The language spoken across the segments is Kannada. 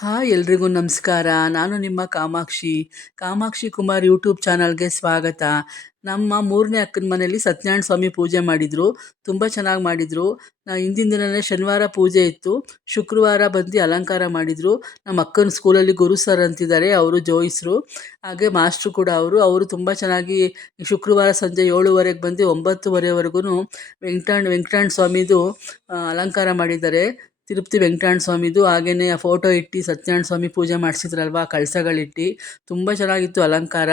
ಹಾಯ್ ಎಲ್ರಿಗೂ ನಮಸ್ಕಾರ. ನಾನು ನಿಮ್ಮ ಕಾಮಾಕ್ಷಿ ಕುಮಾರ್ ಯೂಟ್ಯೂಬ್ ಚಾನಲ್ಗೆ ಸ್ವಾಗತ. ನಮ್ಮ ಮೂರನೇ ಅಕ್ಕನ ಮನೆಯಲ್ಲಿ ಸತ್ಯನಾರಾಯಣ ಸ್ವಾಮಿ ಪೂಜೆ ಮಾಡಿದರು. ತುಂಬ ಚೆನ್ನಾಗಿ ಮಾಡಿದರು. ಹಿಂದಿನ ದಿನವೇ ಶನಿವಾರ ಪೂಜೆ ಇತ್ತು. ಶುಕ್ರವಾರ ಬಂದು ಅಲಂಕಾರ ಮಾಡಿದರು. ನಮ್ಮ ಅಕ್ಕನ ಸ್ಕೂಲಲ್ಲಿ ಗುರು ಸರ್ ಅಂತಿದ್ದಾರೆ, ಅವರು ಜೋಯಿಸ್ರು. ಹಾಗೆ ಮಾಸ್ಟ್ರು ಕೂಡ ಅವರು ತುಂಬ ಚೆನ್ನಾಗಿ ಶುಕ್ರವಾರ ಸಂಜೆ 7:30ಗೆ ಬಂದು 9:30ವರೆಗೂ ವೆಂಕಟರಮಣ ಸ್ವಾಮಿದು ಅಲಂಕಾರ ಮಾಡಿದ್ದಾರೆ. ತಿರುಪತಿ ವೆಂಕಟರಮಣ ಸ್ವಾಮಿದು. ಹಾಗೆಯೇ ಆ ಫೋಟೋ ಇಟ್ಟು ಸತ್ಯನಾರಾಯಣ ಸ್ವಾಮಿ ಪೂಜೆ ಮಾಡಿಸಿದ್ರಲ್ವ, ಕಳಸಗಳಿಟ್ಟು ತುಂಬ ಚೆನ್ನಾಗಿತ್ತು ಅಲಂಕಾರ.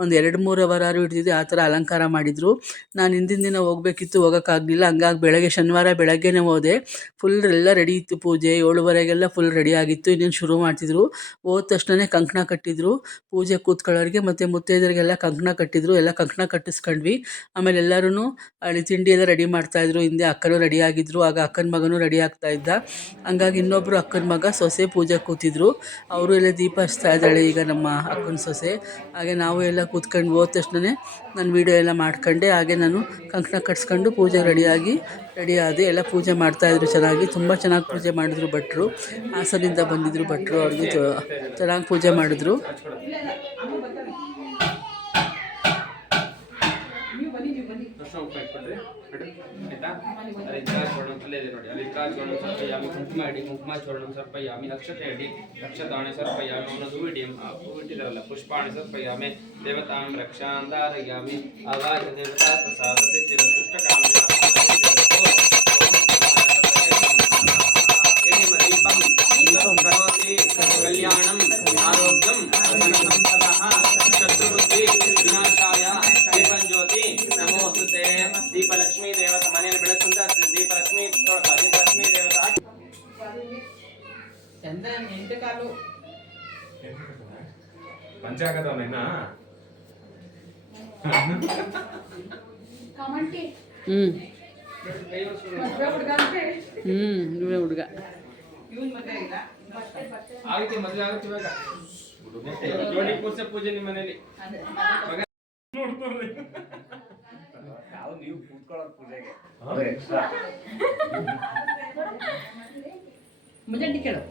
ಒಂದು 2-3 ಅವರಾರು ಹಿಡಿದಿದ್ದು ಆ ಥರ ಅಲಂಕಾರ ಮಾಡಿದರು. ನಾನು ಹಿಂದಿನ ದಿನ ಹೋಗಬೇಕಿತ್ತು, ಹೋಗೋಕ್ಕಾಗಲಿಲ್ಲ. ಹಂಗಾಗಿ ಶನಿವಾರ ಬೆಳಗ್ಗೆನೇ ಹೋದೆ. ಫುಲ್ ಎಲ್ಲ ರೆಡಿ ಇತ್ತು. ಪೂಜೆ 7:30ಗೆಲ್ಲ ಫುಲ್ ರೆಡಿ ಆಗಿತ್ತು. ಇನ್ನೇನು ಶುರು ಮಾಡ್ತಿದ್ರು. ಹೋದ ತಕ್ಷಣವೇ ಕಂಕಣ ಕಟ್ಟಿದ್ರು. ಪೂಜೆ ಕೂತ್ಕೊಳ್ಳೋರಿಗೆ ಮತ್ತು ಮುತ್ತೈದರಿಗೆಲ್ಲ ಕಂಕಣ ಕಟ್ಟಿದ್ರು. ಎಲ್ಲ ಕಂಕಣ ಕಟ್ಟಿಸ್ಕೊಂಡ್ವಿ. ಆಮೇಲೆ ಎಲ್ಲರೂ ತಿಂಡಿ ಎಲ್ಲ ರೆಡಿ ಮಾಡ್ತಾಯಿದ್ರು. ಹಿಂದೆ ಅಕ್ಕನೂ ರೆಡಿ ಆಗಿದ್ದರು. ಆಗ ಅಕ್ಕನ ಮಗನೂ ರೆಡಿ ಆಗ್ತಾಯಿದ್ದ. ಹಂಗಾಗಿ ಇನ್ನೊಬ್ಬರು ಅಕ್ಕನ ಮಗ ಸೊಸೆ ಪೂಜೆ ಕೂತಿದ್ರು. ಅವರು ಎಲ್ಲ ದೀಪ ಹಚ್ತಾ ಇದ್ದಾಳೆ ಈಗ ನಮ್ಮ ಅಕ್ಕನ ಸೊಸೆ. ಹಾಗೆ ನಾವು ಎಲ್ಲ ಕೂತ್ಕೊಂಡು ಹೋದ ತಕ್ಷಣವೇ ನಾನು ವೀಡಿಯೋ ಎಲ್ಲ ಮಾಡ್ಕೊಂಡೆ. ಹಾಗೆ ನಾನು ಕಂಕಣ ಕಟ್ಸ್ಕೊಂಡು ಪೂಜೆ ರೆಡಿ ಆದೆ. ಎಲ್ಲ ಪೂಜೆ ಮಾಡ್ತಾಯಿದ್ರು ಚೆನ್ನಾಗಿ. ತುಂಬ ಚೆನ್ನಾಗಿ ಪೂಜೆ ಮಾಡಿದ್ರು ಭಟ್ರು. ಹಾಸನಿಂದ ಬಂದಿದ್ದರು ಭಟ್ರು. ಅವ್ರಿಗೆ ಚೆನ್ನಾಗಿ ಪೂಜೆ ಮಾಡಿದ್ರು. ಕುಂಕುಮಾಚೂರ್ಣಂ ಸರ್ಪಯಾಮಿ ಅಕ್ಷತೆ ಅಡಿ ಅಕ್ಷತಾಣಿ ಸರ್ಪಯಾಮಿ ಅವನದು ಇಟ್ಟಿದಾರಲ್ಲ ಪುಷ್ಪಾಣಿ ಸರ್ಪಯಾಮಿ ದೇವತಾಂ ರಕ್ಷಾಂಧಾರಯಾಮಿ ಆವಾಜ ದೇವತಾ ಪ್ರಸಾದ ಸಿದ್ಧಿರ ದುಷ್ಟಕಾಮ್ಯ ಕರೋತಿ ಕಲ್ಯಾಣಂ ಆರೋಗ್ಯಂ ಧನಸಂಪದಃ ಶತ್ರುಬುದ್ಧಿ ವಿನಾಶಾಯ ದೀಪಂಜ್ಯೋತಿ ನಮೋಸ್ತುತೆ. ದೀಪಲಕ್ಷ್ಮೀ ದೇವತಾ ಮನೆಯಲ್ಲಿ ಬೆಳೆಸುವಂತ ದೀಪಲಕ್ಷ್ಮೀ ದೇವತಾ ಚಂದನ್ ಎಂಟು ಕಾಲು ಪಂಚಾಗದವನೇನಾ ಇವರೇ ಹುಡುಗ. ಆಗುತ್ತೆ ಮದುವೆ ಆಗುತ್ತೆ ಇವಾಗ. ಜೋಡಿ ಕೂರ್ಸೆ ಪೂಜೆ ನಿಮ್ಮ ಮನೇಲಿ ನೀವು ಕೂತ್ಕೊಳ್ಳೋ ಪೂಜೆಗೆ ಮುಂಜಾನೆ ಕೇಳು.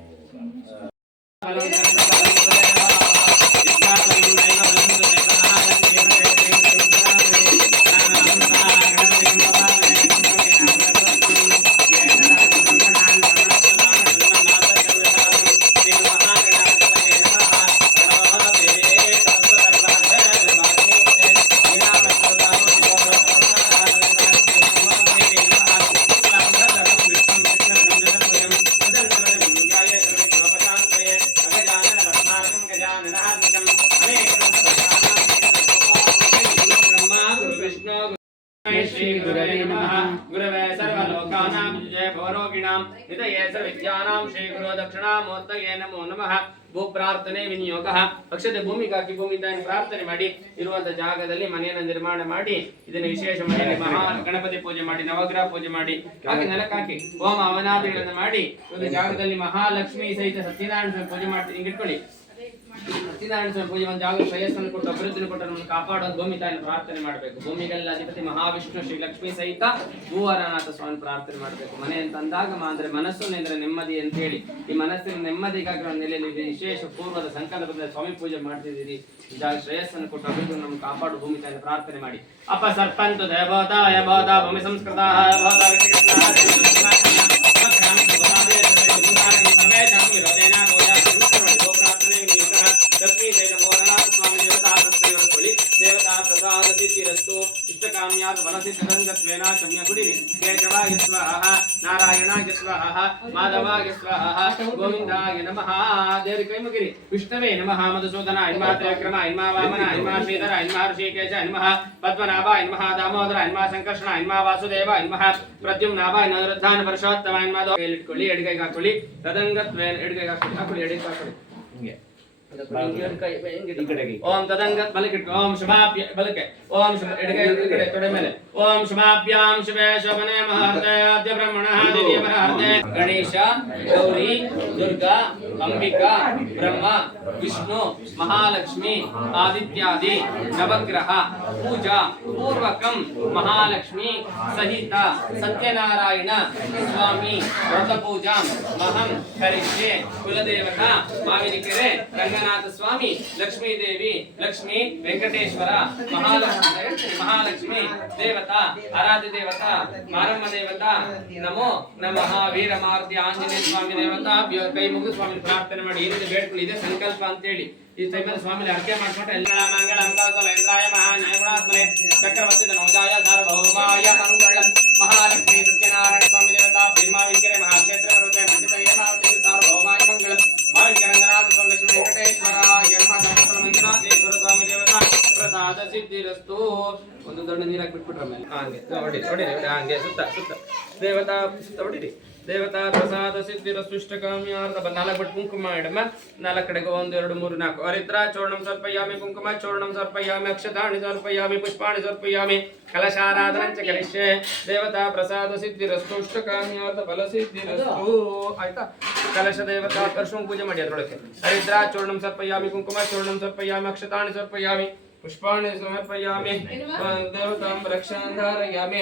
ಶ್ರೀ ಗುರವೇ ನಮಃ. ಗುರವೇ ಸರ್ವಲೋಕಾನಾಂ ವಿಜಯ ಭವರೋಗಿಣಾಂ ನಿಧಯೇ ಸರ್ವವಿದ್ಯಾನಾಂ ಶ್ರೀ ಗುರು ದಕ್ಷಿಣಾಮೂರ್ತಯೇ ನಮೋ ನಮಃ. ಭೂ ಪ್ರಾರ್ಥನೆ ವಿನಿಯೋಗ. ಅಕ್ಷತೆ ಭೂಮಿಗಾಗಿ ಭೂಮಿದಾನಿ ಪ್ರಾರ್ಥನೆ ಮಾಡಿ ಇರುವಂತಹ ಜಾಗದಲ್ಲಿ ಮನೆಯನ್ನು ನಿರ್ಮಾಣ ಮಾಡಿ ಇದನ್ನು ವಿಶೇಷ ಮನೆಯಲ್ಲಿ ಮಹಾ ಗಣಪತಿ ಪೂಜೆ ಮಾಡಿ ನವಗ್ರಹ ಪೂಜೆ ಮಾಡಿ ಹಾಗೆ ನೆಲಕ್ಕೆ ಹಾಕಿ ಹೋಮ ಅವನಾದಿಗಳನ್ನು ಮಾಡಿ ಒಂದು ಜಾಗದಲ್ಲಿ ಮಹಾಲಕ್ಷ್ಮಿ ಸಹಿತ ಸತ್ಯನಾರಾಯಣ ಪೂಜೆ ಮಾಡ್ತೀನಿ. ಹಿಂಗೆ ಇಟ್ಕೊಳ್ಳಿ. ಸತ್ಯನಾರಾಯಣ ಸ್ವಾಮಿ ಪೂಜೆ ಒಂದು ಜಾಗ ಶ್ರೇಯಸ್ಸನ್ನು ಕೊಟ್ಟು ಅಭಿವೃದ್ಧಿ ಕೊಟ್ಟು ನಮ್ಮನ್ನು ಕಾಪಾಡೋದು ಭೂಮಿ ತಾಯಿನ ಪ್ರಾರ್ಥನೆ ಮಾಡಬೇಕು. ಭೂಮಿಗೆಲ್ಲ ಅಧಿಪತಿ ಮಹಾವಿಷ್ಣು ಶ್ರೀ ಲಕ್ಷ್ಮೀ ಸಹಿತ ಭೂವರನಾಥ ಸ್ವಾಮಿ ಪ್ರಾರ್ಥನೆ ಮಾಡಬೇಕು. ಮನೆ ಅಂತ ಅಂದಾಗ ಅಂದ್ರೆ ಮನಸ್ಸು ನೆಂದ್ರೆ ನೆಮ್ಮದಿ ಅಂತ ಹೇಳಿ ಈ ಮನಸ್ಸಿನ ನೆಮ್ಮದಿಗಾಗಿ ಒಂದು ನೆಲೆಯಲ್ಲಿ ವಿಶೇಷ ಪೂರ್ವದ ಸಂಕಲ್ಪದಿಂದ ಸ್ವಾಮಿ ಪೂಜೆ ಮಾಡ್ತಿದ್ದೀರಿ. ಈ ಜಾಗ ಶ್ರೇಯಸ್ಸನ್ನು ಕೊಟ್ಟು ಅಭಿವೃದ್ಧಿ ನಮ್ಮನ್ನು ಕಾಪಾಡು ಭೂಮಿ ತಾಯಿನ ಪ್ರಾರ್ಥನೆ ಮಾಡಿ. ಅಪ ಸರ್ಪಂತು ದೇವತಾಯ ಭವತಾ ಭೂಮಿ ಸಂಸ್ಕೃತ ದೇವತಾ ಪ್ರಸಾದ ಸಿದ್ಧಿರಸ್ತು ಇಷ್ಟಕಾಮ್ಯಾತ್ ಫಲಸಿದ್ಧಂಗತ್ವೇನ ಶಮ್ಯ ಗುಡಿರಿ. ಕೇಶವಾಯ ಸ್ವಾಹ, ನಾರಾಯಣಾಯ ಸ್ವಾಹ, ಮಾಧವಾಯ ಸ್ವಾಹ, ಗೋವಿಂದಾಯ ನಮಃ. ದೇವರಿಗೆ ಕೈ ಮುಗಿರಿ. ವಿಷ್ಣವೇ ನಮಃ. ಮಧುಸೂದನ ಇನ್ಮಾ ತ್ರಿವಿಕ್ರಮ ಇನ್ಮಾ ವಾಮನ ಇನ್ಮಾ ಶ್ರೀಧರ ಇನ್ಮಾ ಋಷಿಕೇಶ ಇನ್ಮಃ ಪದ್ಮನಾಭ ಇನ್ಮಃ ದಾಮೋದರ ಇನ್ಮಾ ಸಂಕರ್ಷಣ ಇನ್ಮಾ ವಾಸುದೇವ ಇನ್ಮಃ ಪ್ರದ್ಯುಮ್ನಾಭ ಇನ್ಮರುದ್ಧಾನ ಪರಶೋತ್ತಮ ಇನ್ಮಾ ಇಟ್ಕೊಳ್ಳಿ. ಎಡಗೈಗೆ ಹಾಕೊಳ್ಳಿ. ತದಂಗತ್ವೇನ ಎಡಗೈಗೆ ಹಾಕೊಳ್ಳಿ. ಎಡಗೈಗೆ ಹಾಕೊಳ್ಳಿ. ಹಿಂಗೆ ಓಂ ತದಂಗತ್ ಬಲಕ್ಕೆ ಓಂ ಶುಭಾಭ್ಯ ಬಲಕ್ಕೆ ಓಂ ಶುಭ ಎಡಗೈ ಈ ಕಡೆ ತೊಡೆ ಮೇಲೆ ಓಂ ಶುಭಾಭ್ಯಾಂ ಶುಭೇ ಶೋಭನೆ ಮಹಾರ್ತೆ ಬ್ರಹ್ಮಣಃ ದಿವ್ಯ ಮಹಾರ್ತೆ ಗಣೇಶ ಗೌರಿ ದುರ್ಗಾ ಅಂಬಿಕಾ ಬ್ರಹ್ಮ ವಿಷ್ಣು ಮಹಾಲಕ್ಷ್ಮಿ ಆದಿತ್ಯಾದಿ ನವಗ್ರಹ ಪೂಜಾ ಪೂರ್ವಕಂ ಮಹಾಲಕ್ಷ್ಮಿ ಸಹಿತ ಸತ್ಯನಾರಾಯಣ ಸ್ವಾಮಿ ವ್ರತ ಪೂಜಾ ಮಹಂ ಕರಿಷ್ಯೆ ಕುಲದೇವತಾ ಮಾವಿನಿಕೆರೆ ರಂಗನಾಥ ಸ್ವಾಮಿ ಲಕ್ಷ್ಮೀ ದೇವಿ ಲಕ್ಷ್ಮೀ ವೆಂಕಟೇಶ್ವರ ಮಹಾಲಕ್ಷ್ಮಿ ದೇವತಾ ಆರಾಧ್ಯ ದೇವತಾ ಮಾರಮ್ಮ ದೇವತಾ ನಮೋ ನಮಃ ವೀರಮಾರುತಿ ಆಂಜನೇಯ ಸ್ವಾಮಿ ದೇವತಾ ಕೈ ಮುಗಿದು ಸ್ವಾಮಿ ಪ್ರಾರ್ಥನೆ ಮಾಡಿ ಏನಿದೆ ಬೇಡ್ಕೊಳ್ಳಿ ಇದೆ ಸಂಕಲ್ಪ ಅಂತ ಹೇಳಿ ಈ ಟೈಮಲ್ಲಿ ಸ್ವಾಮಿ ಅರ್ಕೆ ಮಾಡ್ಕೊಂಡ್ರೆ ಎಲ್ಲ ಮಂಗಳ ಮಂಗಳೇಂದ್ರಾಯ ಮಹಾನ್ಯಾಯಗುಣಾತ್ಮನೆ ಚಕ್ರವರ್ತಿ ಧನೋಜಾಯ ಸಾರ್ವಭೌಮಾಯ ಮಂಗಳಂ ಮಹಾಲಕ್ಷ್ಮಿ ಸತ್ಯನಾರಾಯಣ ಸ್ವಾಮಿ ದೇವತಾ ಭೀಮಾವಿಂಕೆರೆ ಮಹಾಕ್ಷೇತ್ರ ಪರ್ವತೆ ಮಂಡಿತ ಹೇಮಾವತಿ ಸಾರ್ವಭೌಮಾಯ ಮಂಗಳಂ ಮಾವಿಂಕೆ ರಂಗನಾಥ ಸ್ವಾಮಿ ಲಕ್ಷ್ಮೀ ವೆಂಕಟೇಶ್ವರ ಮಂಜುನಾಥೇಶ್ವರ ಸ್ವಾಮಿ ದೇವತಾ ಪ್ರಸಾದ ಸಿದ್ಧಿರಸ್ತು ಒಂದು ದೊಡ್ಡ ನೀರಾಗಿ ಬಿಟ್ಬಿಟ್ರ ಮೇಲೆ ಹಂಗೆ ಹೊಡಿರಿ ಹಂಗೆ ಸುತ್ತ ದೇವತಾ ಸುತ್ತ ಹೊಡಿರಿ ದೇವತಾ ಪ್ರಸಾದ ಸಿದ್ಧಿರಸ್ತು ಇಷ್ಟಕಾಮ್ಯಾರ್ಥ 4 ಬಟ್ ಕುಂಕುಮ ಇಡಮ್ಮ 4 ಕಡೆಗೆ 1 2 3 4 ಹರಿದ್ರಾ ಚೂರ್ಣಂ ಸಮರ್ಪಯಾಮಿ ಕುಂಕುಮ ಚೂರ್ಣಂ ಸಮರ್ಪಯಾಮಿ ಅಕ್ಷತಾನಿ ಸಮರ್ಪಯಾಮಿ ಪುಷ್ಪಾಣಿ ಸಮರ್ಪಯಾಮಿ ಕಲಶಾರಾಧನಂಚ ಕರಿಷ್ಯೆ ದೇವತಾ ಪ್ರಸಾದ ಸಿದ್ಧಿರಸ್ತು ಇಷ್ಟಕಾಮ್ಯಾರ್ಥ ಫಲ ಸಿದ್ಧಿರಸ್ತು ಆಯ್ತಾ ಕಲಶ ದೇವತಾ ಅರ್ಶನ ಪೂಜೆ ಮಾಡಿ ಅದರೊಳಗೆ ಹರಿದ್ರಾ ಚೂರ್ಣಂ ಸಮರ್ಪಯಾಮಿ ಕುಂಕುಮ ಚೂರ್ಣಂ ಸಮರ್ಪಯಾಮಿ ಅಕ್ಷತಾನಿ ಸಮರ್ಪಯಾಮಿ पुष्पाणि समर्पयामि देवतां रक्षां धारयामि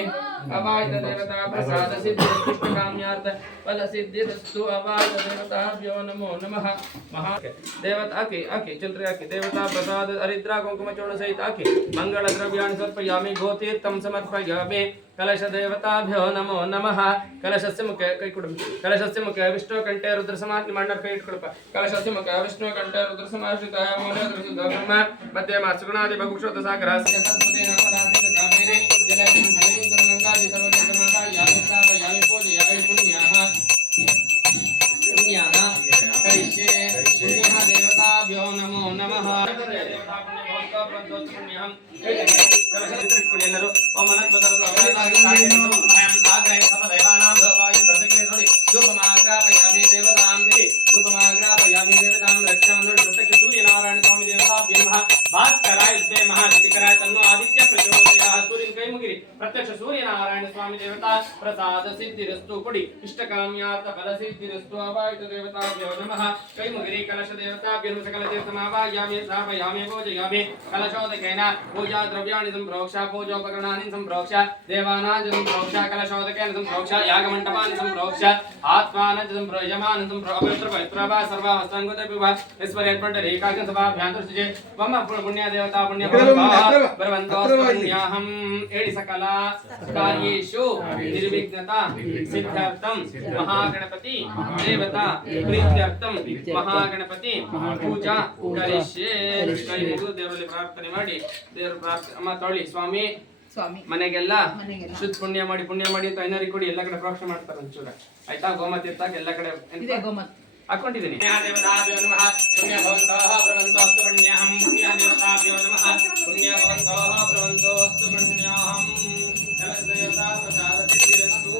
अवायत देवता प्रसाद सिद्धिष्टकाम्यार्थ फल सिद्धिरस्तु अवायत देवताभ्यो नमो नमः महा देवता आके चल रहे आके देवता प्रसाद हरिद्रा कुंकुम चूर्ण सहित आके मंगल द्रव्याणि समर्पयामि गोतीर्थं समर्पयामि कलश देवताभ्यो नमो नमः कलशस्य मुखे कೈ ಕೊಡು कलशस्य मुखे विष्णु कंठे रुद्र समाश्रित मंडल कೈ ಇಟ್ಕೊಳ್ಳಪ್ಪ कलशस्य मुखे विष्णु कंठे रुद्र समाश्रिताय मूले रुद्र ब्रह्म मध्य मासुगुणादि भगुक्षोत सागरास्य सरस्वती नर्मदादि कावेरी जलयति धरिणी गंगादि सर्वजगन्नाथा यामितापयामि पूजयामि पुण्याः करिष्ये पुण्यः देवताभ्यो नमो नमः देवता पुण्यः ಎಲ್ಲರೂ ಓಂ ಅನಂತಪದರದು ಆಗ್ರಹ ಸಪದೇವಾನಾಂ ದೇವಾಯಂ ಪ್ರತಿಕ್ರಿಯೆ ಧೂಪಮಾಗ್ರಾಪಯಾಮಿ ದೇವತಾಂ ದಿವಿ ಧೂಪಮಾಗ್ರಾಪಯಾಮಿ ದೇವತಾಂ ರಕ್ಷಾಂ ಪ್ರತ್ಯಕ್ಷ ಸೂರ್ಯನಾರಾಯಣ ಸ್ವಾಮಿ ದೇವತಾಭ್ಯೋ ನಮಃ ಭಾಸ್ಕರಾಯ ವಿದ್ಮಹೇ ಮಹಾಜ್ಯೋತಿಕರಾಯ ತನ್ನೋ ಆದಿತ್ಯ ಪ್ರಚೋದಯಾತ್ ಸೂರ್ಯನ ಕೈ ಮುಗಿರಿ ಪ್ರತ್ಯಕ್ಷ ಸೂರ್ಯನಾರಾಯಣ ಸ್ವಾಮಿ ದೇವತಾ ಪ್ರಸಾದ ಸಿದ್ಧಿರಸ್ತು ಕೊಡಿ ಇಷ್ಟಕಾಮ್ಯಾರ್ಥ ಫಲ ಸಿದ್ಧಿರಸ್ತು ಅವಾಯಿತ ದೇವತಾಭ್ಯೋ ನಮಃ ಕೈ ಮುಗಿರಿ ಕಲಶ ದೇವತಾಭ್ಯೋ ಸಕಲ ತೀರ್ಥಮಾವಾಯಾಮಿ ಸ್ಥಾಪಯಾಮಿ ಪೂಜಯಾಮಿ ಕಲಶೋದಕೇನ पूजा द्रव्याणि संप्रोक्ष पूजोपकरणानि संप्रोक्ष देवानां संप्रोक्ष कलशोदकेन संप्रोक्ष यागमण्डपानि संप्रोक्ष आत्मानं संप्रोयमानं संप्रोक्ष पवित्रवा सर्वावस्थांगते पिबा ईश्वरेत्पण्ड रेखाग्न सभाभ्यान्तर्षिजे मम पुण्य देवता पुण्य भवन्तो पुण्याहं एडि सकल कार्येषु निर्विघ्नता सिद्ध्यर्थं महागणपति देवता प्रीत्यर्थं महागणपति पूजा करिष्ये कೈ ಮುಗಿದು ದೇವರಲ್ಲಿ ಪ್ರಾರ್ಥನೆ ಮಾಡಿ ದೇವರ ಪ್ರಾರ್ಥನೆ ಅಮ್ಮ ತೊಳಿ ಸ್ವಾಮಿ ಮನೆಗೆಲ್ಲ ಶುದ್ಧ ಪುಣ್ಯ ಮಾಡಿ ಅಂತ ಐನರಿಗೆ ಕೊಡಿ ಎಲ್ಲ ಕಡೆ ಪ್ರೋಕ್ಷಣೆ ಮಾಡ್ತಾರೆ ಒಂಚೂರ ಆಯ್ತಾ ಗೋಮತಿ ಇರ್ತಾಗ ಎಲ್ಲ ಕಡೆ ಹಾಕೊಂಡಿದ್ದೀನಿ ದೇವತಾಭ್ಯೋ ನಮಃ ಪುಣ್ಯ ಭವಂತಃ ಭ್ರವಂತೋಸ್ತು ಪುಣ್ಯಹಂ ಪುಣ್ಯ ದೇವತಾಭ್ಯೋ ನಮಃ ಪುಣ್ಯ ಭವಂತಃ ಭ್ರವಂತೋಸ್ತು ಪುಣ್ಯಹಂ ಕಲಶ ದೇವತಾ ಪ್ರಸಾದ ಸಿದ್ಧಿರಸ್ತು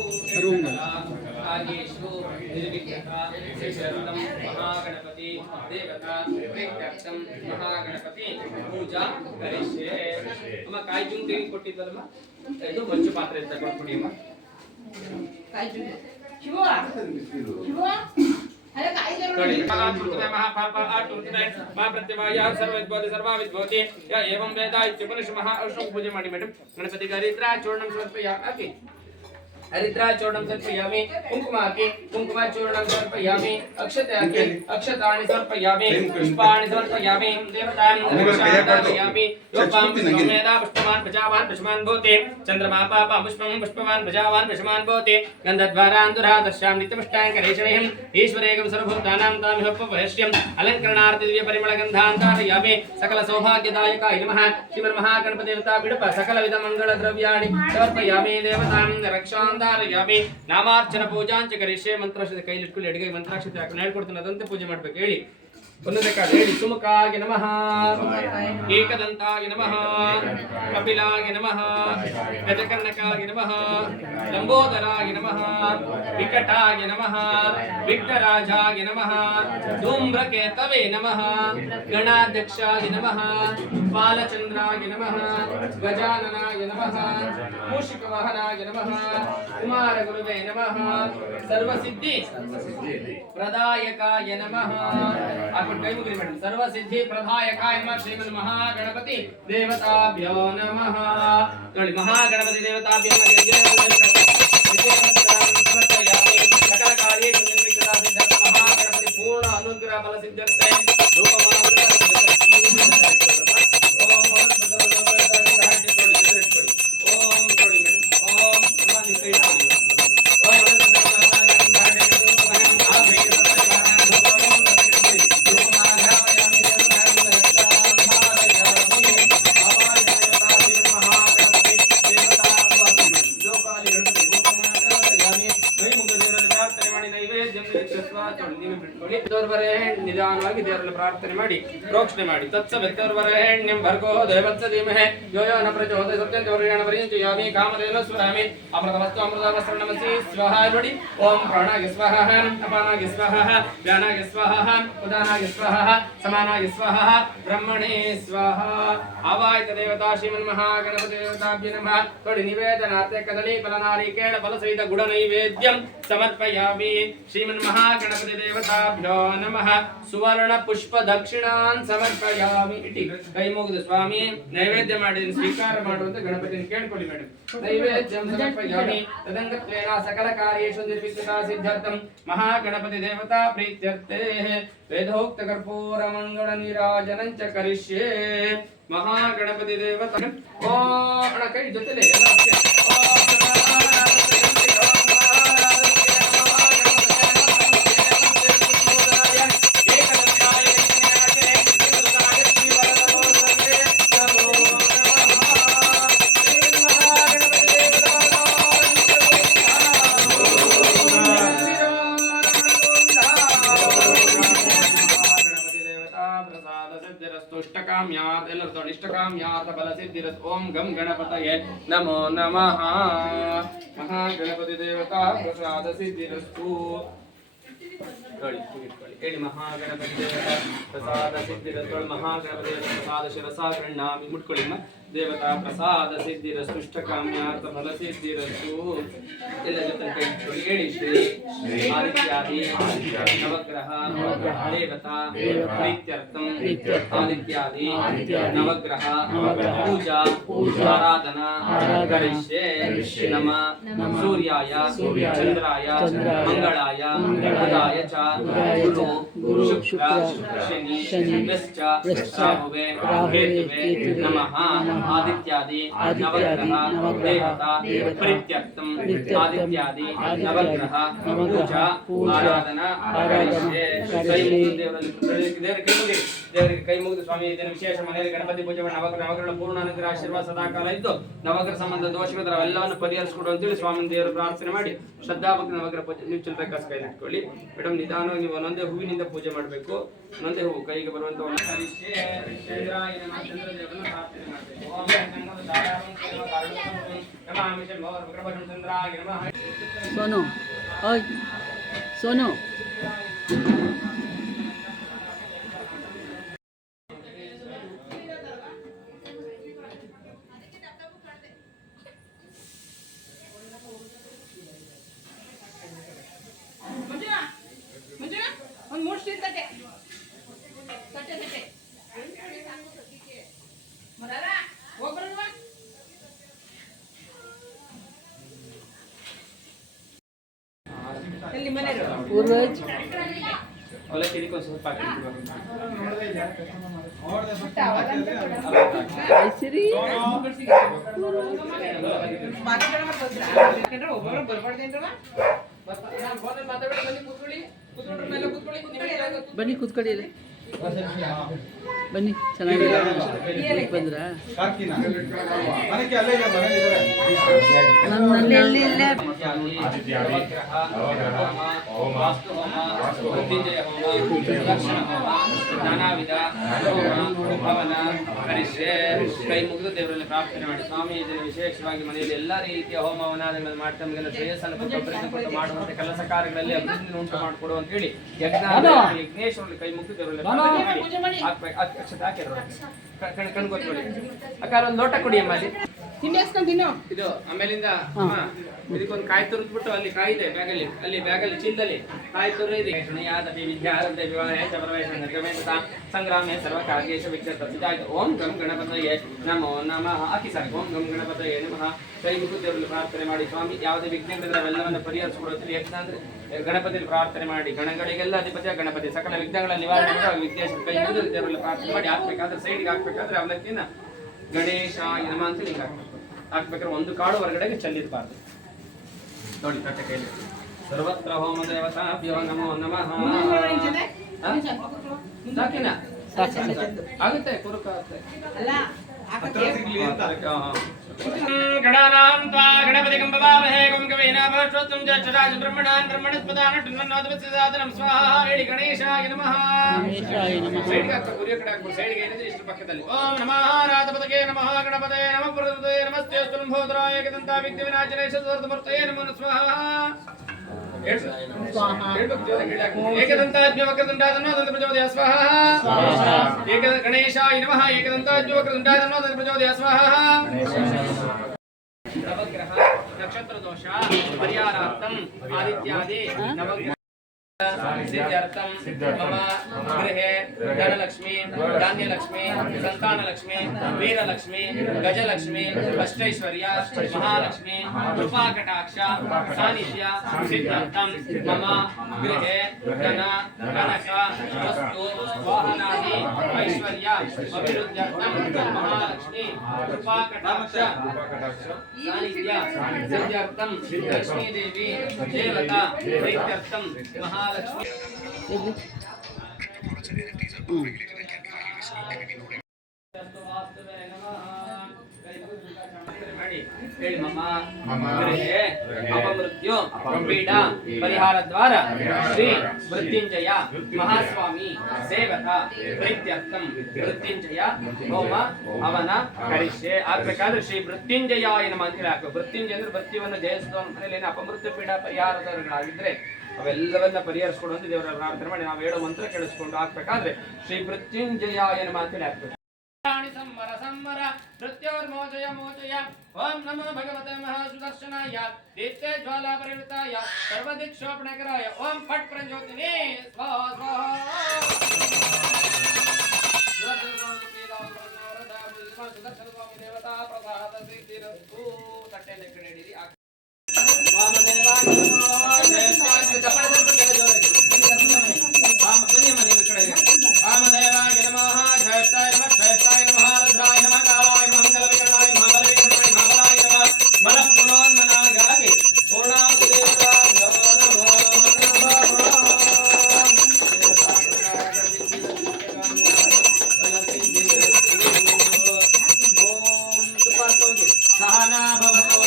कार्येषु निर्विघ्नता सिद्ध्यर्थं महागणपति देवता प्रीत्यर्थं महागणपति पूजा करिष्ये अಮ್ಮ ಕಾಯಿ ಜುಂಟಿ ಕೊಟ್ಟಿದ್ದಲ್ಲಮ್ಮ ಇದು ಮಂಚು ಪಾತ್ರೆ ಅಂತ ಕೊಟ್ಬಿಡಿ ಅಮ್ಮ ಕಾಯಿ ಜುಂಟಿ ಶಿವ अरे काय कड़ी महापुरुषे महापापा आटुर्ते महाप्रत्यवाया सर्वविद्भवति सर्वाविद्भवति या एवं वेदा इत्युपनिषत् महाऔषध पूजा ಮಾಡಿ ಮೇಡಂ ಗಣಪತಿ ಹರಿದ್ರಾ ಚೂರ್ಣಂ ಸಮರ್ಪಯಾಮಿ हरिद्रा चूर्णं समर्पयामि कुंकुम चूर्णं समर्पयामि अक्षते अक्षतानि समर्पयामि पुष्पाणि समर्पयामि देवतां रक्षामि योपां सोमेदा पुष्पवान् प्रजावान् पुष्पवान् भवति चन्द्रमा पापा पुष्पं पुष्पवान् प्रजावान् पुष्पवान् भवति गन्धद्वारान्दुरा दर्शां नित्यपुष्टान् करेशणिहम् ईश्वरेकं सर्वभूतानां तामिहोपवश्यम् अलङ्करणार्थ दिव्य परिमलगन्धान्तारयामि सकल सौभाग्यदायकाय नमः श्रीमन्महागणपति देवता बिडप सकलविध मंगल द्रव्याणि समर्पयामि देवतां रक्षां ಧಾರಯಾಮಿ ನಾಮಾರ್ಚನ ಪೂಜಾಂಚ ಕರಿಷ್ಯೆ ಮಂತ್ರಾಕ್ಷತೆ ಕೈಲಿಟ್ಕೊಳ್ಳಿ ಎಡಗೈ ಮಂತ್ರಾಕ್ಷತೆ ಹಾಕಿ ಹೇಳ್ಕೊಡ್ತೀನಿ ಅದಂತೆ ಪೂಜೆ ಮಾಡ್ಬೇಕು ಹೇಳಿ ಒಂದೊಂದೇ ಕಾಲು ಹೇಳಿ. ಸುಮುಖಾಯ ನಮಃ, ಏಕದಂತಾಯ ನಮಃ, ಕಪಿಲಾಯ ನಮಃ, ಗಜಕರ್ಣಕಾಯ ನಮಃ, ಲಂಬೋದರಾಯ ನಮಃ, ವಿಕಟಾಯ ನಮಃ, ವಿಘ್ನರಾಜಾಯ ನಮಃ, ಧೂಮ್ರಕೇತವೇ ನಮಃ, ಗಣಾಧ್ಯಕ್ಷಾಯ ನಮಃ, ಬಾಲಚಂದ್ರಾಯ ನಮಃ, ಗಜಾನನಾಯ ನಮಃ, ಮೂಷಿಕವಾಹನಾಯ ನಮಃ, ಕುಮಾರಗುರುವೇ ನಮಃ, ಸರ್ವಸಿದ್ಧಿ ಪ್ರದಾಯಕಾಯ ನಮಃ. ಕೈ ಮುಗಿರಿ ಮೇಡಮ್. ಸರ್ವಸಿದ್ಧಿ ಪ್ರದಾಯಕಾಯ ನಮಃ. ಶ್ರೀಮನ್ ಮಹಾಗಣಪತಿ ದೇವತಾಭ್ಯೋ ನಮಃ. ನೋಡಿ, ಮಹಾಗಣಪತಿ ದೇವತಾಭ್ಯೋ ಸಕಲ ಕಾರ್ಯೇಷು ನಿರ್ವಿಘ್ನತಾ ಸಿದ್ಧರ್ಥ ಮಹಾಗಣಪತಿ ಪೂರ್ಣ ಅನುಗ್ರಹ ಫಲ ಸಿದ್ಧರ್ಥ ನಿಧಾನವಾಗಿ ದೇವರಲ್ಲಿ ಪ್ರಾರ್ಥನೆ ಮಾಡಿ ಪ್ರೋಕ್ಷಣೆ ಮಾಡಿ. ತತ್ಸವಿತುರ್ವರೆಣ್ಯಂ ಭರ್ಗೋ ದೇವಸ್ಯ ಧೀಮಹಿ ಯೋ ಯೋ ನ ಪ್ರಚೋದಯಾತ್ ಸತ್ಯಂ ಚೌರ್ಯೇಣ ಪರ್ಯಂಚಯಾಮಿ ಕಾಮಧೇನ ಸ್ವರಾಮಿ ಅಮೃತವಸ್ತು ಅಮೃತವಸ್ತ್ರಣಮಸಿ ಸ್ವಹ. ನೋಡಿ, ಓಂ ಪ್ರಾಣಾಯ ಸ್ವಹ, ಅಪಾನಾಯ ಸ್ವಹ, ವ್ಯಾನಾಯ ಸ್ವಹ, ಉದಾನಾಯ ಸ್ವಹ, ಸಮಾನಾಯ ಸ್ವಹ, ಬ್ರಹ್ಮಣೇ ಸ್ವಹ. ಆವಾಹಿತ ದೇವತಾ ಶ್ರೀಮನ್ ಮಹಾಗಣಪತಿ ದೇವತಾಭ್ಯೋ ನಮಃ. ನೋಡಿ, ನಿವೇದನಾರ್ಥ ಕದಳಿ ಫಲನಾರಿಕೇಳ ಫಲಸಹಿತ ಗುಡ ನೈವೇದ್ಯಂ ಸಮರ್ಪಯಾಮಿ. ಶ್ರೀಮನ್ ಮಹಾಗಣಪತಿ ದೇವತಾಭ್ಯೋ ನಮಃ. ಸುವರ್ಣ ಪುಷ್ಪ ದಕ್ಷಿಣಾನ್ ಸಮರ್ಪಯಾಮಿ. ಇಟಿ ಕೈ ಮುಗಿದು ಸ್ವಾಮಿ ನೈವೇದ್ಯ ಮಾಡಿ ಸ್ವೀಕಾರ ಮಾಡುವಂತ ಗಣಪತಿಯನ್ನು ಕೇಳ್ಕೊಳ್ಳಿ ಮೇಡಮ್. ನೈವೇದ್ಯಂ ಸಮರ್ಪಯಾಮಿ. ತದಂಗತ್ವೇನ ಸಕಲ ಕಾರ್ಯೇಷು ನಿರ್ವಿಘ್ನತಾ ಸಿದ್ಧರ್ಥಂ ಮಹಾಗಣಪತಿ ದೇವತಾ ಪ್ರೀತ್ಯರ್ಥೇ ವೇದೋಕ್ತ ಕರ್ಪೂರ ಮಂಗಳ ನೀರಾಜನಂ ಚ ಕರಿಷ್ಯೆ. ಮಹಾಗಣಪತಿ ದೇವತಾ ಓ ಅಣ್ಣ ಕೈ ಜೊತೆಲೆ ಎಲ್ಲ ಇಷ್ಟಕಾಮ್ಯಾತ ಫಲ ಸಿದ್ಧಿರಸ್ತು. ಓಂ ಗಂ ಗಣಪತಯೇ ನಮೋ ನಮಃ. ಮಹಾಗಣಪತಿ ದೇವತಾ ಪ್ರಸಾದ ಸಿದ್ಧಿರಸ್ತು. ಹೇಳಿ, ಮಹಾಗಣಪತಿ ದೇವತಾ ಪ್ರಸಾದ ಸಿದ್ಧಿರಸ್ತು. ಮಹಾಗಣಪತಿ ಪ್ರಸಾದ ಶಿರಸಾ ಗೃಹ್ಣಾಮಿ. ಮುಟ್ಕೊಳ್ಳಿ. ದೇವತಾ ಪ್ರಸಾದ ಸಿದ್ಧಿರಸ್ತು. ಇಷ್ಟಕಾಮ್ಯಾರ್ಥ ಫಲ ಸಿದ್ಧಿರಸ್ತು. ಎಲ್ಲ ಜೊತೆ ಕೈ ಇಟ್ಕೊಳ್ಳಿ. ಹೇಳಿ, ಶ್ರೀ ಆದಿತ್ಯಾದಿ ನವಗ್ರಹ ದೇವತಾ ಪ್ರೀತ್ಯರ್ಥಂ ಆದಿತ್ಯಾದಿ ನವಗ್ರಹ ಪೂಜಾ ಆರಾಧನಾ ಕರಿಷ್ಯೆ. ನಮಃ ಸೂರ್ಯಾಯ ಚಂದ್ರಾಯ ಮಂಗಳಾಯ ಬುಧಾಯ ಚ ಗುರು ಶುಕ್ರ ಶನಿ ಶ್ಚ ರಾಹುವೇ ಕೇತುವೇ ನಮಃ. ಆದಿತ್ಯಾದಿ ನವಗ್ರಹ ದೇವತಾ ಪ್ರೀತ್ಯರ್ಥಂ ಆದಿತ್ಯಾದಿ ನವಗ್ರಹ ಪೂಜಾ ಆರಾಧನಾ ಕರಿಷ್ಯೆ. ದೇವರಿಗೆ ಕೈ ಮುಗಿದು ಸ್ವಾಮಿ ಇದನ್ನು ವಿಶೇಷ ಮನೆಯಲ್ಲಿ ಗಣಪತಿ ಪೂಜೆ ಮಾಡಿ ನವಗ್ರಹಗಳ ಪೂರ್ಣ ಅನುಗ್ರಹ ಆಶೀರ್ವಾದ ಸದಾಕಾಲ ಇದ್ದು ನವಗ್ರಹ ಸಂಬಂಧ ದೋಷಗಳ ಎಲ್ಲವನ್ನು ಪರಿಹರಿಸಿಕೊಡು ಅಂತೇಳಿ ಸ್ವಾಮಿ ದೇವರು ಪ್ರಾರ್ಥನೆ ಮಾಡಿ ಶ್ರದ್ಧಾಭಕ್ತಿ ನವಗ್ರಹ ಪೂಜೆ ನೀವು ಚಿಲ್ಲರೆ ಕಾಸು ಕೈಲಿ ಇಟ್ಕೊಳ್ಳಿ ಮೇಡಮ್. ನಿಧಾನವಾಗಿ ನೀವು ಒಂದೊಂದೇ ಹೂವಿನಿಂದ ಪೂಜೆ ಮಾಡಬೇಕು. ಒಂದೊಂದೇ ಹೂವು ಕೈಗೆ ಬರುವಂತ ಸೋನು ಓಯ್ ಸೋನು ಒಂದು 3 ಸ್ಟೀಲ್ ತಟ್ಟೆ ತಟ್ಟೆ ತಟ್ಟೆ ಮರಾರ ಹೋಗ್ಬರಲ್ವಾ? ಎಲ್ಲಿ ಮನೆಯವರು ಪೂರ್ವಜ್ ಅವಲಕ್ಕಿ ಇದಕ್ಕೊಂದು ಸ್ವಲ್ಪ ಐಸಿರಿ ಒಬ್ಬರು ಬರ್ಬಾರ್ದೇನ್ರವ? ಬನ್ನಿ ಕೂತ್ಕೊಳ್ಳಿ. ಬನ್ನಿ, ಚೆನ್ನಾಗಿಲ್ಲ ಬಂದ್ರ ವಾಸ್ತು ಹೋಮ ಮೃತ್ಯುಂಜಯ ಹೋಮ ಸುದರ್ಶನ ಹೋಮ ನಾನಾ ವಿಧ ಹೋಮ ಹವನ ಕರಿಷ್ಯೆ. ಕೈ ಮುಗಿದು ದೇವರಲ್ಲಿ ಪ್ರಾರ್ಥನೆ ಮಾಡಿ ಸ್ವಾಮಿ ಇದನ್ನು ವಿಶೇಷವಾಗಿ ಮನೆಯಲ್ಲಿ ಎಲ್ಲ ರೀತಿಯ ಹೋಮ ಹವನಾದಿಗಳನ್ನು ಮಾಡಿ ತಮಗೆಲ್ಲ ಶ್ರೇಯಸ್ಸನ್ನು ಕೊಟ್ಟು ಅಭಿವೃದ್ಧಿ ಕೊಟ್ಟು ಮಾಡುವಂತೆ ಕೆಲಸ ಕಾರ್ಯಗಳಲ್ಲಿ ಅಭಿವೃದ್ಧಿ ಉಂಟು ಮಾಡಿಕೊಡು ಅಂತ ಹೇಳಿ ಯಜ್ಞೇಶ್ವರಲ್ಲಿ ಕೈ ಮುಗಿದು ದೇವರಲ್ಲಿ ಪ್ರಾರ್ಥನೆ ಮಾಡಿ ಹಾಕ್ಬೇಕು. ಅಕ್ಷತೆ ಹಾಕಿರೋ ಕಣ್ಗೊತ್ಕೊಳ್ಳಿ. ಅಕ್ಕ ಒಂದು ಲೋಟ ಕುಡಿ ಅಮ್ಮ ಅಲ್ಲಿ ಇದು. ಆಮೇಲಿಂದ ಇದಕ್ಕೊಂದು ಕಾಯಿ ತುರಿದ್ಬಿಟ್ಟು ಅಲ್ಲಿ ಕಾಯಿ ಇದೆ ಬ್ಯಾಗಲ್ಲಿ, ಅಲ್ಲಿ ಬ್ಯಾಗಲ್ಲಿ ಚೀಲದಲ್ಲಿ ಕಾಯಿ ತುರಿದಿ ವಿದ್ಯಾರಂತೆ ವಿವಾಹ ಪ್ರವೇಶ ಸಂಗ್ರಾಮೇ ಸರ್ವಕಾರ್ಯೇಶ ವಿಖ್ಯಾತ. ಇದಾಯ್ತು. ಓಂ ಗಂ ಗಣಪತಯೇ ನಮೋ ನಮಃ. ಹಾಕಿ ಸಾಕು. ಓಂ ಗಂ ಗಣಪತಯೇ ನಮಃ. ಕೈ ಮುಗಿದು ದೇವರಲ್ಲಿ ಪ್ರಾರ್ಥನೆ ಮಾಡಿ ಸ್ವಾಮಿ ಯಾವುದೇ ವಿಘ್ನಗಳಿದ್ರೆ ಅವೆಲ್ಲವನ್ನು ಪರಿಹರಿಸಿಕೊಡುತ್ತೀವಿ. ಯಜ್ಞ ಅಂದ್ರೆ ಗಣಪತಿಯಲ್ಲಿ ಪ್ರಾರ್ಥನೆ ಮಾಡಿ. ಗಣಗಳಿಗೆಲ್ಲ ಅಧಿಪತಿಯ ಗಣಪತಿ ಸಕಲ ವಿಘ್ನಗಳ ನಿವಾರಣೆ ಮಾಡಿ ವಿಘ್ನೇಶ್ವರ ಕೈ ಮುಗಿದು ದೇವರಲ್ಲಿ ಪ್ರಾರ್ಥನೆ ಮಾಡಿ ಹಾಕ್ಬೇಕಾದ್ರೆ ಸೈಡ್ಗೆ ಹಾಕ್ಬೇಕಾದ್ರೆ ಅವಲಕ್ಕಿನ ಗಣೇಶ ನಮ ಅಂತ ಹಿಂಗೆ ಹಾಕ್ಬೇಕಾದ್ರೆ ಒಂದು ಕಾಳು ಹೊರಗಡೆಗೆ ಚೆಲ್ಲಿರಬಾರ್ದು. ನೋಡಿ ಕಟ್ಟೆ ಕೈಲಿ ಸರ್ವತ್ರ ಹೋಮ ದೇವತಾಭ್ಯೋ ನಮೋ ನಮಃ. ಸಾಕಿನ ಆಗುತ್ತೆ ಕುರುಕ ಗಣಾನಾಂ ತ್ವಾ ಗಣಪತಿಗಂ ಭವಾಮಹೇ ಗಂ ಗವೇನ ಭವಶ್ವತಂ ಜಠರಾಜ ಬ್ರಹ್ಮಣಾನ್ ಬ್ರಹ್ಮಣಸ್ಪದಾನ ಟನ್ನೋದವಸ್ಯದಾದನಂ ಸ್ವಾಹಾ. ಹೇಳಿ ಗಣೇಶಾಯ ನಮಃ. ಸೈಡ್ಗೆ ಹಾಕ್ಬೇಕು, ಗುರಿಯ ಕಡೆ ಹಾಕ್ಬೇಕು. ಸೈಡ್ಗೆ ಏನಿದೆ ಇಷ್ಟು ಪಕ್ಕದಲ್ಲಿ ಓಂ ನಮಃ ರಾಧಪತಗೆ ನಮಃ ಗಣಪತೆ ನಮಃ ಪ್ರಭುತೆ ನಮಸ್ತೆ ಸ್ತುಂಭೋದರಾಯ ಏಕದಂತ ವಿಘ್ನ ವಿನಾಶನೇಶ ಸ್ವರ್ಧಮೂರ್ತಯೇ ನಮೋ ಸ್ವಾಹಾ. ಏಕದಂತಾಜ್ಞ ವಕ್ರತುಂಡಾದನೋ ದಂತ ಪ್ರಚೋದಯ ಸ್ವಾಹಾ. ಗಣೇಶಾಯ ನಮಃ. ಏಕದಂತಾಜ್ಞ ವಕ್ರತುಂಡಾದನೋ ದಂತ ಪ್ರಚೋದಯ ಸ್ವಾಹಾ. ನವಗ್ರಹ ನಕ್ಷತ್ರ ದೋಷ ಪರಿಹಾರಾರ್ಥಂ ಆದಿತ್ಯಾದಿ ನವಗ್ರಹ ಸಿದ್ಧಾರ್ಥಂ ಮಮ ಗೃಹೆ ಧನಲಕ್ಷ್ಮಿ ಧಾನ್ಯಲಕ್ಷ್ಮಿ ಸಂತಾನಲಕ್ಷ್ಮಿ ವೀರಲಕ್ಷ್ಮಿ ಗಜಲಕ್ಷ್ಮಿ ಅಷ್ಟೈಶ್ವರ್ಯ ಮಹಾಲಕ್ಷ್ಮಿ ಕೃಪಾಕಟಾಕ್ಷ ಸಾನ್ನಿಧ್ಯ ಸಿದ್ಧಾರ್ಥಂ ಮಮ ಗೃಹೆ ಧನ ಕನಕ ವಸ್ತು ವಾಹನಾದಿ ಐಶ್ವರ್ಯ ಅಭಿವೃದ್ಧ್ಯರ್ಥಂ ಮಹಾಲಕ್ಷ್ಮಿ ಕೃಪಾಕಟಾಕ್ಷ ಸಾನ್ನಿಧ್ಯ ಸಿದ್ಧಾರ್ಥಂ ಲಕ್ಷ್ಮೀದೇವಿ ದೇವತಾ ಪ್ರೀತ್ಯರ್ಥಂ ಮಹಾಲಕ್ಷ್ಮಿ. ಹೇಳಿ ಮಮ ಗೃಹೆ ಅಪಮೃತ್ಯು ಪೀಡಾ ಪರಿಹಾರ ದ್ವಾರ ಶ್ರೀ ಮೃತ್ಯುಂಜಯ ಮಹಾಸ್ವಾಮಿ ಸೇವಕ ಪ್ರೀತ್ಯರ್ಥಂ ಮೃತ್ಯುಂಜಯ ಹೋಮ ಹವನ ಕರಿಷ್ಯೆ. ಆಗ್ಬೇಕಾದ್ರೆ ಶ್ರೀ ಮೃತ್ಯುಂಜಯಾಯ ನಮಃ ಅಂತ ಹೇಳಿ ಹಾಕಬೇಕು. ಮೃತ್ಯುಂಜಯ ಅಂದ್ರೆ ಮೃತ್ಯುವನ್ನು ಜಯಿಸಿದವನ ಮನೆಯಲ್ಲಿ ಏನು ಅಪಮೃತ್ಯು ಪೀಡಾ ಪರಿಹಾರದವರಾಗಿದ್ರೆ ಅವೆಲ್ಲವನ್ನ ಪರಿಹರಿಸಿಕೊಂಡು ದೇವರ ಪ್ರಾರ್ಥನೆ ಮಾಡಿ ನಾವು ಹೇಳೋ ಮಂತ್ರ ಕೇಳಿಸ್ಕೊಂಡು ಹಾಕ್ಬೇಕಾದ್ರೆ ಶ್ರೀ ಮೃತ್ಯುಂಜಯಾಯ ನಮಃ ಅಂತ ಹೇಳಿ ಹಾಕ್ಬೇಕು. ಸಂವರ ಸಂವರ ಮೃತ್ಯೋರ್ಮೋಚಯ ಮೋಚಯ. ಓಂ ನಮೋ ಭಗವತೆ ಮಹಾಸುದರ್ಶನಾಯ ದೀಪ್ತೆ ಜ್ವಾಲಾ ಪರಿವೃತಾಯ ಸರ್ವದಿಕ್ಷೋಪಣಕರಾಯ. ಓಂ ಫಟ್ ಪ್ರಜ್ಯೋತಿನೇ ಸ್ವಾಹಾ ಸ್ವಾಹಾ. ಸುದರ್ಶನ ಸ್ವಾಮಿ ದೇವತಾ ಪ್ರಸಾದ ಸಿದ್ಧಿರಸ್ತು. ತಟ್ಟೆಯಲ್ಲಿ ಕಡೆ ಹಿಡಿದಿ ವಾಮದೇವಾಯ ನಮಃ. ಜ್ಯೇಷ್ಠಾಯ ನಮಃ ಶ್ರೇಷ್ಠಾಯ ನಮಃ ರುದ್ರಾಯ ನಮಃ ಕಾಲಾಯ ನಮಃ ಮಂಗಲವಿಕರಣಾಯ ನಮಃ ಬಲವಿಕರಣಾಯ ನಮಃ ಬಲಾಯ ನಮಃ ಮಲಪುನೋನ್ಮನಾಗಾಗಿ ಪೂರ್ಣಾಂತ ದೇವತಾ ಸಹನಾ ಭವತೋ.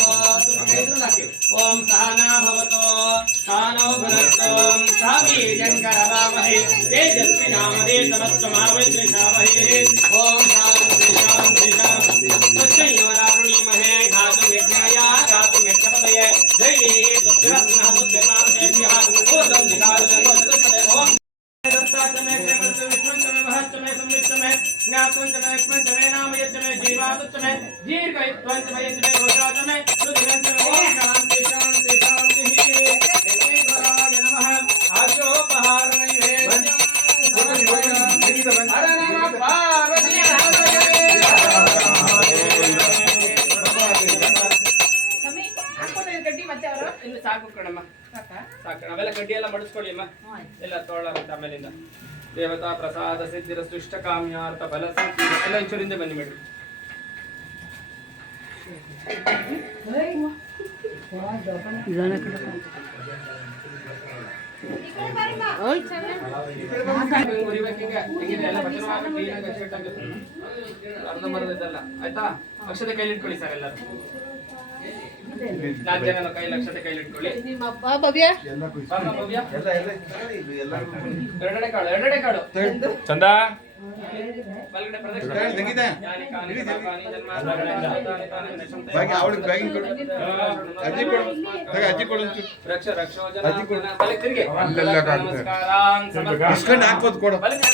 ಓಂ ಸಹನಾ ಭವತೋ ಸಹನೌ ಭುನಕ್ತು ಸಾವೀರ್ಯಂಕರವಾವಹೈ ತೇಜಸ್ವಿನಾಮಧೇ ತಮಸ್ತ್ವಮಾವೈದ್ವಿಷಾವಹೈ. ಓಂ ಶಾಂತಿ ಶಾಂತಿ ಶಾಂತಿ. ತಚ್ಚೈವರಾರುಣೀಮಹೇ ಘಾತುಂ ಯಜ್ಞಾಯ ಘಾತುಂ ಯಜ್ಞಪತಯೇ ಜಯೇ ತುಷ್ಟಿರತ್ನಃ ತುಷ್ಟಿರ್ನಾಮಧೇಭ್ಯಃ ಊರ್ಧ್ವಂ ಧಿಕಾರುಜನ್ಮ ಚತುಷ್ಪದೇ. ಓಂ दत्ताचमे क्षेमचमे विष्णुचमे महच्चमे संविच्चमे ज्ञातवंचमे लक्ष्मणचमे नामयच्चमे जीवातुच्चमे दीर्घयुक्तवंचमे यच्चमे घोषाचमे रुद्रवंचमे. ओम शांति शांति शांति. देवेश्वराय नमः. आज्योपहारणैवे भजं हर नमः पार्वती ಗಡ್ಡಿ ಮತ್ತೆ ಅವರು ಇನ್ನು ಸಾಕು ಕಣಮ್ಮ. ಸಾಕು ನಾವೆಲ್ಲ ಗಡ್ಡಿ ಎಲ್ಲ ಮಡಿಸ್ಕೊಳ್ಳಿ ಅಮ್ಮ ಎಲ್ಲ ತೊಗೊಳ್ಳಾರಂತ. ಆಮೇಲಿಂದ ದೇವತಾ ಪ್ರಸಾದ ಸಿದ್ಧಿರಸ್ತು ಇಷ್ಟಕಾಮ್ಯಾರ್ಥ ಫಲ ಸಿದ್ಧಿ. ಎಲ್ಲ ಇಂಚೂರಿಂದ ಬನ್ನಿ ಮೇಡಮ್. ಅರ್ಧಂಬರ್ಧ ಇದಲ್ಲ ಆಯ್ತಾ. ಅಕ್ಷತೆ ಕೈಲಿ ಇಟ್ಕೊಳ್ಳಿ ಸರ್ ಎಲ್ಲರೂ. 4 ಜನನ ಕೈ ಲಕ್ಷತೆ ಕೈಲಿಟ್ಕೊಳ್ಳಿ. ನಿಮ್ಮ ಭವ್ಯ ಪಾಪ ಭವ್ಯ ಎರಡನೇ ಕಾಳು ಚಂದ ಬಲಗಡೆ ಪ್ರದಕ್ಷಿಣೆ ಯಾನಿ ಕಾನಿ ಪಾಪಾನಿ ಜನ್ಮಾಂತರಾಣಿ ತಾನಿ ಅಜ್ಜಿ ಕೊಡು ರಕ್ಷ ರಕ್ಷೋಜನ ಬಲಕ್ಕೆ ತಿರುಗಿ ನಮಸ್ಕಾರಾನ್ ಸಮರ್ಪಯಾಮಿ. ಇಸ್ಕೊಂಡು ಹಾಕ್ಬೋದು ಕೊಡು. ಬಲಕ್ಕೆ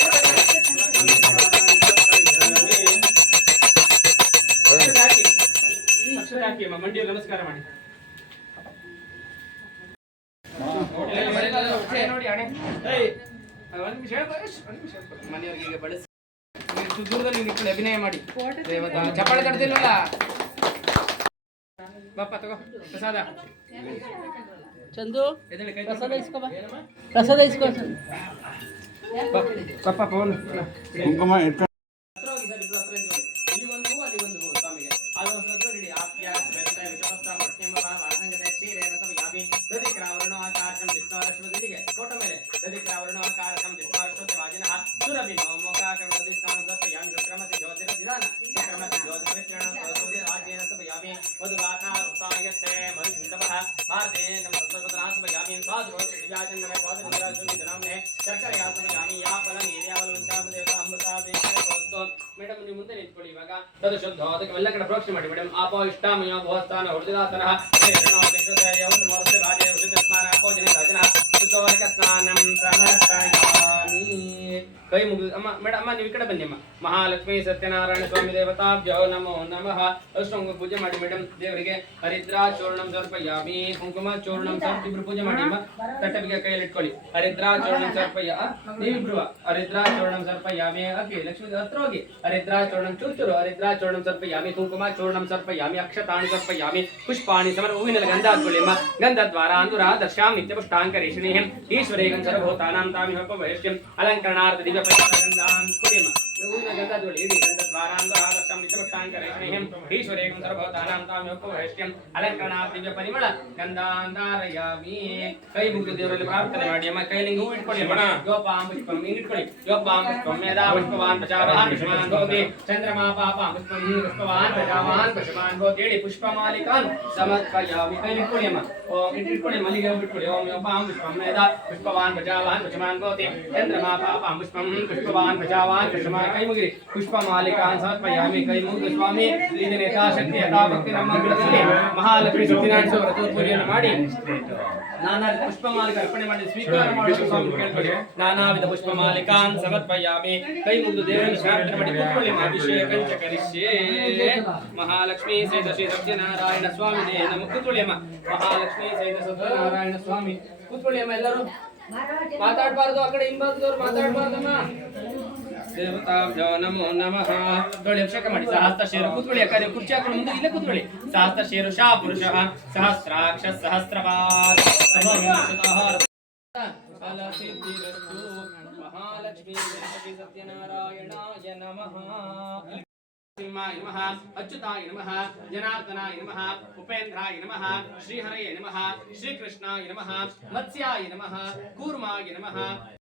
ಅಕ್ಷತೆ ಹಾಕಿ ಅಮ್ಮ, ಮಂಡಿಯಲ್ಲಿ ನಮಸ್ಕಾರ ಮಾಡಿ. ನೋಡಿ ಅಣೆ ಒಂದು ನಿಮಿಷ ಮನೆಯವರಿಗೆ ಈಗ ಬಳಸಿ ದೂರದಲ್ಲಿ ನಿಂತ್ಕೊಳ್ಳಿ, ಅಭಿನಯ ಮಾಡಿ. ದೇವತಾ ಚಪ್ಪಾಳೆ ತಡ್ತಿಲ್ವಲ್ಲ, ಬಾಪ ತಗೋ ಪ್ರಸಾದ. ಚಂದು ಎದ್ದೇಳಿ, ಕೈ ಪ್ರಸಾದ ತಗೋ. ಇಸ್ಕೊ ಬಾ. ಪ್ರಸಾದ ಇಸ್ಕೊ. ಪಾಪ ಪವನ್ ಕುಂಕುಮ ಇಟ್ಕೊಂಡು ಹತ್ರ ಹೋಗಿ ಸರ್, ಇಬ್ರು ಹತ್ರ ನಿಂತ್ಕೊಳ್ಳಿ. ಇಲ್ಲಿಗೊಂದು ಹೂ, ಅಲ್ಲಿಗೊಂದು ಹೂ ಸ್ವಾಮಿಗೆ. ಅದೊಂದು ಹತ್ರ ಇಡಿ. ಆಪ್ಯ ಬೆತ್ತ ವಿಚವತ್ತ ಮಟ್ಯಮ ವಾಸಂಗದ ಕ್ಷೀರೇನ ಸಮಯಾಮಿ ದಧಿಕ್ರಾವರ್ಣೋ ಆಕಾಶಂ ಜಿತ್ವಾರಶ್ವದಿಗೆ ಫೋಟೋ ಮೇಲೆ ದಧಿಕ್ರಾವರ್ಣೋ ಆಕಾಶಂ ಜಿತ್ವಾರಶ್ವತಿ ವಾಜಿನಃ ಸುರಭಿನೋ ಮೋಕಾಕವಿರೋಧಿ ಸ್ನಾನ ಸಮಯಾಮಿ ವಿಕ್ರಮಸಿ ಜ್ಯೋತಿರ ದಿನಾನ ವಿಕ್ರಮಸಿ ಜ್ಯೋತಿರ ವಿಚ್ರಣ ಸರಸ್ವತಿ ರಾಜ್ಯೇನ ಸಮಯಾಮಿ ವಧುವಾಥ ಋತಾಯಸ್ತೆ ಮರುಸಿಂಧವಃ ಭಾರತೆ ನಮ್ಮ ಸಂಸ್ಕೃತನಾಥ ಸಮಯಾಮಿ ಸ್ವಾದು ದಿವ್ಯಾಚಂದ್ರನೇ ಸ್ವಾದು ಜನಾಮನೆ ಶರ್ಕರೆಯ ಸಮಯಾಮಿ ಯಾ ಫಲ ನೀರ್ಯಾವಲ ವಂಚಾಮದೇವತ ಅಮೃತ ಮೇಡಮ್ ನೀವು ಮುಂದೆ ನಿಂತ್ಕೊಳ್ಳಿ. ಇವಾಗ ತದು ಶುದ್ಧ ಅದಕ್ಕೆ ಎಲ್ಲ ಕಡೆ ಪ್ರೋಕ್ಷಣೆ ಮಾಡಿ ಮೇಡಮ್. ಆಪೋ ಇಷ್ಟಾಮಯ ಭೋಸ್ಥಾನ ಹುಡುದಾತನಃ ಸ್ನಾನಂ ಸಮರ್ಪಯಾಮಿ. ಕೈ ಮುಗಿದು ಅಮ್ಮ ಮೇಡಮ್, ಅಮ್ಮ ನೀವು ಈ ಕಡೆ ಬನ್ನಿ ಅಮ್ಮ. ಮಹಾಲಕ್ಷ್ಮೀ ಸತ್ಯನಾರಾಯಣ ಸ್ವಾಮಿ ದೇವತಾಭ್ಯೋ ನಮೋ ನಮಃ. ಅಷ್ಟೊಂದು ಪೂಜೆ ಮಾಡಿ ಮೇಡಮ್. ದೇವರಿಗೆ ಹರಿದ್ರಾ ಚೂರ್ಣಂ ಸಮರ್ಪಯಾಮಿ. ಕುಂಕುಮ ಚೂರ್ಣಂ ಇಬ್ರು ಪೂಜೆ ಮಾಡಿ ಅಮ್ಮ. ತಟ್ಟಬಿಗೆ ಕೈಯಲ್ಲಿ ಇಟ್ಕೊಳ್ಳಿ. ಹರಿದ್ರಾ ಚೂರ್ಣಂ ಸಮರ್ಪಯ ನೀವಿಬ್ರು ಹರಿದ್ರಾ ಚೂರ್ಣಂ ಸಮರ್ಪಯಾಮಿ. ಓಕೆ, ಲಕ್ಷ್ಮೀ ಹತ್ರ ಹೋಗಿ. ಹರಿದ್ರಾ ಚೂರ್ಣಂ ಚೂರು ಹರಿದ್ರಾ ಚೂರ್ಣಂ ಸಮರ್ಪಯಾಮಿ. ಕುಂಕುಮ ಚೂರ್ಣಂ ಸಮರ್ಪಯಾಮಿ. ಅಕ್ಷತಾಣಿ ಸಮರ್ಪಯಾಮಿ. ಪುಷ್ಪಾಣಿ ಸಮರ್ ಹೂವಿನಲ್ಲಿ ಗಂಧ ಹಾಕೊಳ್ಳಿ ಅಮ್ಮ. ಗಂಧದ್ವಾರ ಅಂದುರ ದರ್ಶಾಂ ನಿತ್ಯ ಪುಷ್ಟಾಂಕರೇಷಣೀಯಂ ಈಶ್ವರೇಗಂ ಸರ್ವಭೂತಾನಾಂ ತಾಮಿಹಪ್ಪ ವೈಶ್ಯಂ ಅಲಂಕರಣಾರ್ಥ ದಿವ್ಯ ಪಂಚಗಂಧಾಂ ಕುಡಿ ಅಮ್ಮ. ಹೂವಿನ ಗಂಧದೊಳಿ ಇಡಿ. ಗಂಧದ್ವಾರ ಅಂದುರ ದರ್ಶಾಂ ನಿತ್ಯ ಪುಷ್ಟಾಂಕರೇಷಣೀಯಂ ಈಶ್ವರೇಗಂ ಸರ್ವಭೂತಾನಾಂ ತಾಮಿಹಪ್ಪ ವೈಶ್ಯಂ ಅಲಂಕರಣಾರ್ಥ ದಿವ್ಯ ಪರಿಮಳ ಗಂಧಾಂಧಾರಯಾಮಿ. ಕೈ ಮುಗಿದು ದೇವರಲ್ಲಿ ಪ್ರಾರ್ಥನೆ ಮಾಡಿ ಅಮ್ಮ. ಕೈಲಿಂಗ ಹೂ ಇಟ್ಕೊಳ್ಳಿ ಅಮ್ಮ. ಯೋಪಾಂ ಪುಷ್ಪಂ ಇಟ್ಕೊಳ್ಳಿ. ಯೋಪಾಂ ಪುಷ್ಪಂ ಯದಾ ಪುಷ್ಪವಾನ್ ಪ್ರಜಾವಾನ್ ಪುಷ್ಪವಾನ್ ಭವತಿ ಚಂದ್ರಮಾ ಪಾಪಾಂ ಪುಷ್ಪಂ ಪುಷ್ಪವಾನ್ ಪ್ರಜಾವಾನ್ ಪುಷ್ಪವಾನ್ ಭವತಿ ಹೇಳಿ ಪುಷ್ಪಮಾಲಿಕಾನ್ ಸಮರ್ಪಯಾಮಿ. ಕೈ ಇಟ್ಕೊಳ್ಳಿ ಅಮ್ಮ. ಓಂ ಇಟ್ಕೊಳ್ಳಿ, ಮಲ್ಲಿಗೆ ಹೂ ಇಟ್ಕೊಳ್ಳಿ. ಓಂ ಯೋಪಾಂ ಪುಷ್ಪಂ ಯದಾ ಪುಷ್ಪವಾನ್ ಪ್ರಜಾವಾನ್ ಪುಷ್ಪವಾನ್ ಭವತಿ ಚಂದ್ರಮಾ ಪಾಪಾಂ ಪುಷ್ಪಂ ಪುಷ್ಪವಾನ್ ಪ್ರಜಾವಾನ್ ಪುಷ್ಪವಾನ್. ಕೈ ಮುಗಿರಿ. ಪುಷ್ಪಮಾಲಿಕಾನ್ ಸಮರ್ಪಯಾಮಿ. ಕೈ ಮುಗಿದು ಸ್ವಾಮಿ ಇದನ್ನ ಯಥಾಶಕ್ತಿ ಯಥಾಭಕ್ತಿ ನಮ್ಮ ಗಿಡದಲ್ಲಿ ಮಹಾಲಕ್ಷ್ಮಿ ಸತ್ಯನಾರಾಯಣ ವ್ರತ ಪೂಜೆಯನ್ನು ಮಾಡಿ ನಾನಾ ಪುಷ್ಪಮಾಲಿಕ ಅರ್ಪಣೆ ಮಾಡಿ ಸ್ವೀಕಾರ ಮಾಡಲು ಸ್ವಾಮಿ ಕೇಳ್ಕೊಳ್ಳಿ. ನಾನಾ ವಿಧ ಪುಷ್ಪಮಾಲಿಕಾನ್ ಸಮರ್ಪಯಾಮಿ. ಕೈ ಮುಗಿದು ದೇವರನ್ನು ಪ್ರಾರ್ಥನೆ ಮಾಡಿ ಕೂತ್ಕೊಳ್ಳಿ. ಅಭಿಷೇಕ ಕರಿಷ್ಯೇ. ಮಹಾಲಕ್ಷ್ಮಿ ಸಹಿತ ಶ್ರೀ ಸತ್ಯನಾರಾಯಣ ಸ್ವಾಮಿ ನಮ್ಮ ಕೂತ್ಕೊಳ್ಳಿ ಅಮ್ಮ. ಮಹಾಲಕ್ಷ್ಮಿ ಸಹಿತ ಸತ್ಯನಾರಾಯಣ ಸ್ವಾಮಿ ಕೂತ್ಕೊಳ್ಳಿ ಅಮ್ಮ. ಎಲ್ಲರೂ ಮಾತಾಡಬಾರ್ದು, ಆ ಕಡೆ ಹಿಂಬಾಗದವ್ರು ಮಾತಾಡಬಾರ್ದಮ್ಮ. ದೇವತಾಭ್ಯೋ ನಮೋ ನಮಃ. ನೋಡಿ ಅಭಿಷೇಕ ಮಾಡಿ. ಸಹಸ್ರ ಶೇರು ಕೂತ್ಕೊಳ್ಳಿ. ಯಾಕಂದ್ರೆ ಕುರ್ಚಿ ಹಾಕೊಂಡು ಮುಂದೆ ಇಲ್ಲೇ ಕೂತ್ಕೊಳ್ಳಿ. ಸಹಸ್ರ ಶೇರು ಶಾ ಪುರುಷಃ ಸಹಸ್ರಾಕ್ಷ ಸಹಸ್ರಪಾದ ಫಲಸಿದ್ಧಿರಸ್ತು. ಮಹಾಲಕ್ಷ್ಮೀ ಶ್ರೀ ಸತ್ಯನಾರಾಯಣಾಯ ನಮಃ. ಸಿಂಹಾಯ ನಮಃ. ಅಚ್ಯುತಾಯ ನಮಃ. ಜನಾರ್ದನಾಯ ನಮಃ. ಉಪೇಂದ್ರಾಯ ನಮಃ. ಶ್ರೀಹರಯೇ ನಮಃ. ಶ್ರೀಕೃಷ್ಣಾಯ ನಮಃ. ಮತ್ಸ್ಯಾಯ ನಮಃ. ಕೂರ್ಮಾಯ ನಮಃ.